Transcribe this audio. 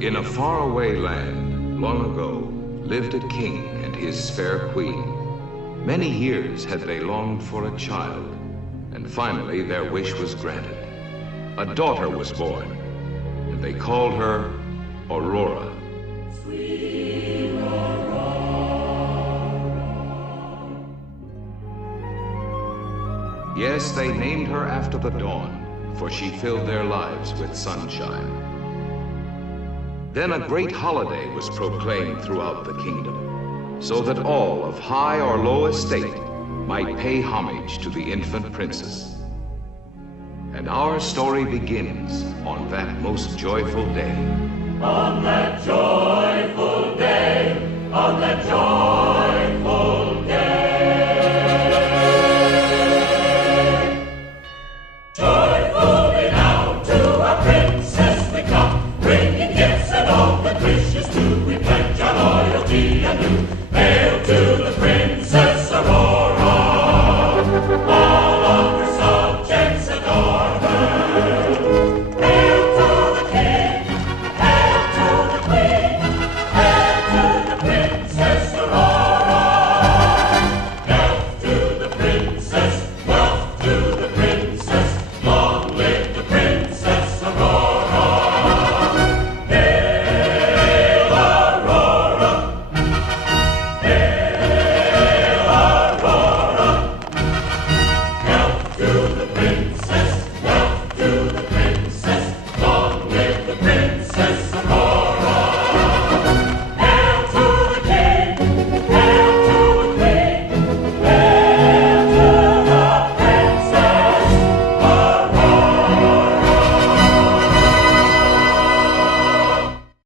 In a faraway land, long ago, lived a king and his fair queen. Many years had they longed for a child, and finally their wish was granted. A daughter was born, and they called her Aurora. Sweet Aurora. Yes, they named her after the dawn, for she filled their lives with sunshine. Then a great holiday was proclaimed throughout the kingdom, so that all of high or low estate might pay homage to the infant princess. And our story begins on that most joyful day. On that joy